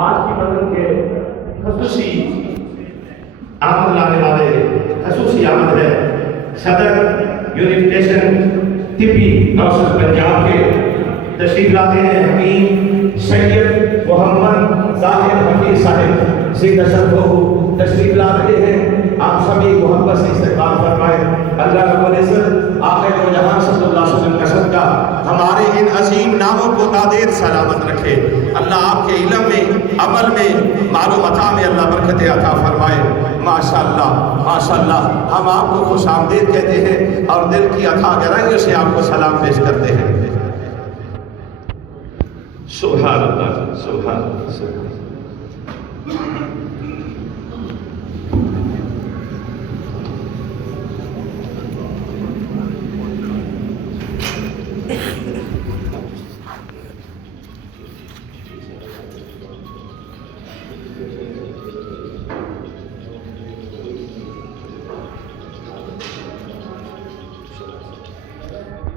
آج کی بدن کے خصوصی آمد لانے والے خصوصی آمد ہے صدر یونیفیکیشن طبی کونسل پنجاب کے تشریف لاتے ہیں حکیم سید محمد ظاہر حفیظ صاحب زندہ شرفہ تشریف لا رہے ہیں. آپ سبھی محبت سے استقبال فرمائیں. اللہ رب العزت آخر دو جہاں صلی اللہ علیہ وسلم کا صدقہ ہمارے ان عظیم ناموں کو نادر سلامت رکھے. اللہ آپ کے علم میں عمل میں مال و متاع میں اللہ برکت عطا فرمائے. ماشاءاللہ ہم آپ کو خوش آمدید کہتے ہیں اور دل کی عطا گرائیوں سے آپ کو سلام پیش کرتے ہیں. سبحان اللہ سبحان اللہ.